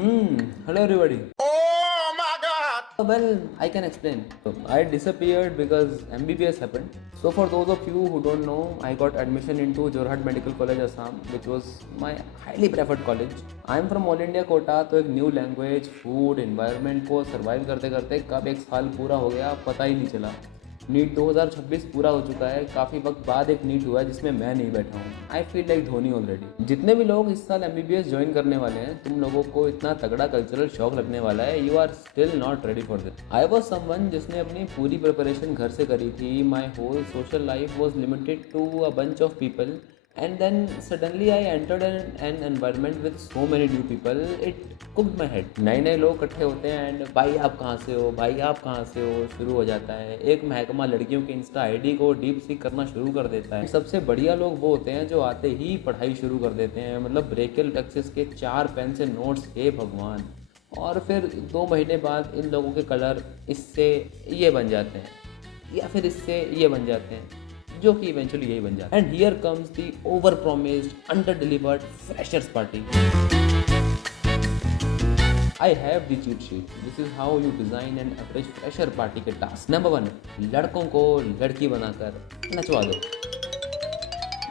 Hello everybody. Oh my god! Well, I can explain. I disappeared because MBBS happened. So for those of you who don't know, I got admission into Jorhat Medical College Assam, which was my highly preferred college. I am from All India Kota, तो एक new language, food, environment को survive करते करते कब एक साल पूरा हो गया पता ही नहीं चला। नीट 2026 पूरा हो चुका है, काफ़ी वक्त बाद एक नीट हुआ है जिसमें मैं नहीं बैठा हूँ। I feel like Dhoni already. जितने भी लोग इस साल MBBS ज्वाइन करने वाले हैं, तुम लोगों को इतना तगड़ा कल्चरल शॉक लगने वाला है, you are still not ready for this. I was someone जिसने अपनी पूरी प्रिपरेशन घर से करी थी। My whole social life was limited to a bunch of people, and then suddenly I entered an environment with so many new people. It cooked my head. नए नए लोग इकट्ठे होते हैं एंड भाई आप कहाँ से हो, भाई आप कहाँ से हो शुरू हो जाता है। एक महकमा लड़कियों की इंस्टा आईडी को डीप सीक करना शुरू कर देता है। सबसे बढ़िया लोग वो होते हैं जो आते ही पढ़ाई शुरू कर देते हैं, मतलब ब्रेकिल टेक्सिस के 4 पेन से नोट्स, हे भगवान। और फिर 2 महीने बाद इन लोगों के कलर इससे ये बन जाते हैं या फिर इससे ये बन जाते हैं, जो कि इवेंचुअली यही बन जाता है। And here comes the over promised under delivered freshers party. I have the cheat sheet. This is how you design an average fresher party के टास्क। नंबर 1, लड़कों को लड़की बनाकर नचवा दो।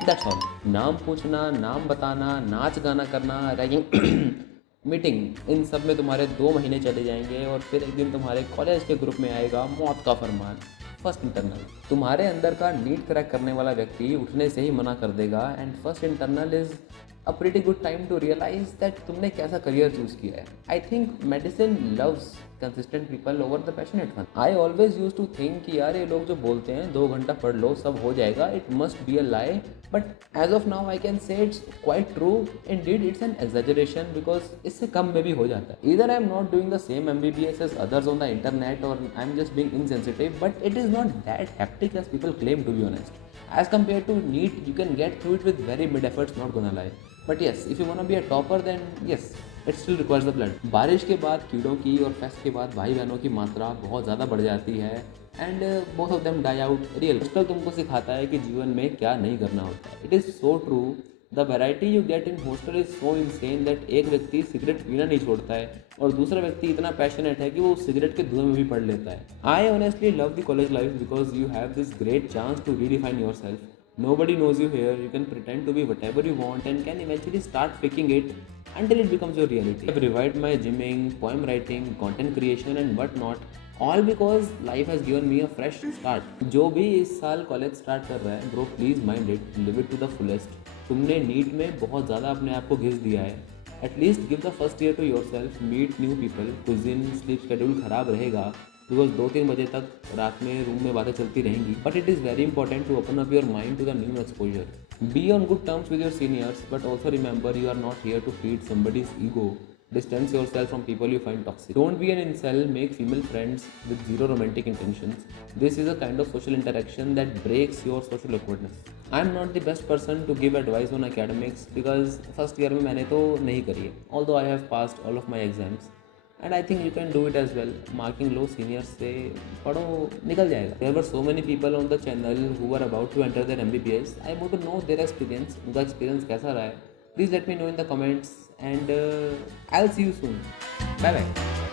That's all. नाम पूछना, नाम बताना, नाच गाना करना, रैगिंग मीटिंग, इन सब में तुम्हारे 2 महीने चले जाएंगे और फिर एक दिन तुम्हारे कॉलेज के ग्रुप में आएगा मौत का फरमान। First internal. तुम्हारे अंदर का नीट क्रैक करने वाला व्यक्ति उठने से ही मना कर देगा। And first internal is a pretty good time to realise that तुमने कैसा करियर चूज किया है। I think medicine loves consistent people over the passionate one. I always use to think कि यार ये लोग जो बोलते हैं 2 घंटा पढ़ लो सब हो जाएगा, it must be a lie, but as of now I can say it's quite true. Indeed it's an exaggeration because इससे कम में भी हो जाता है। इधर I am not doing the same MBBS as others on the internet और I am just being insensitive, but it is not that hectic as people claim to be honest. As compared to NEET, you can get through it with very mid efforts, not gonna lie. But yes, if you wanna be a topper, then yes, it still requires the blood. बारिश के बाद कीड़ों की और fest के बाद भाई बहनों की मात्रा बहुत ज़्यादा बढ़ जाती है and both of them die out real. Hostel तुमको सिखाता है कि जीवन में क्या नहीं करना होता है. It is so true. The variety you get in hostel is so insane that एक व्यक्ति सिगरेट पीना नहीं छोड़ता है और दूसरा व्यक्ति इतना पैशनेट है कि वो सिगरेट के धुएं में भी पढ़ लेता है. I honestly love the college life because you have this great chance to redefine your self. Nobody knows you here. You can pretend to be whatever you want and can eventually start faking it until it becomes your reality. I've revived my gymming, poem writing, content creation and what not. All because life has given me a fresh start. जो भी इस साल college start कर रहा है, bro, please mind it, live it to the fullest. तुमने NEET में बहुत ज़्यादा अपने आप को घिस दिया है. At least give the first year to yourself, meet new people. कुछ दिन स्लीप शेड्यूल खराब रहेगा बिकॉज 2-3 बजे तक रात में रूम में बातें चलती रहेंगी. But it is very important to open up your mind to the new exposure. Be on good terms with your seniors but also remember you are not here to feed somebody's ego. Distance yourself from people you find toxic. Don't be an incel, make female friends with zero romantic intentions. This is a kind of social interaction that breaks your social awkwardness. I am not the best person to give advice on academics because first year में मैंने तो नहीं करी है. Although I have passed all of my exams. And I think you can do it as well. Marking low seniors से पढ़ो निकल जाएगा. There were so many people on the channel who were about to enter their MBBS. I want to know their experience. उनका experience कैसा रहा है? Please let me know in the comments and I'll see you soon. Bye bye.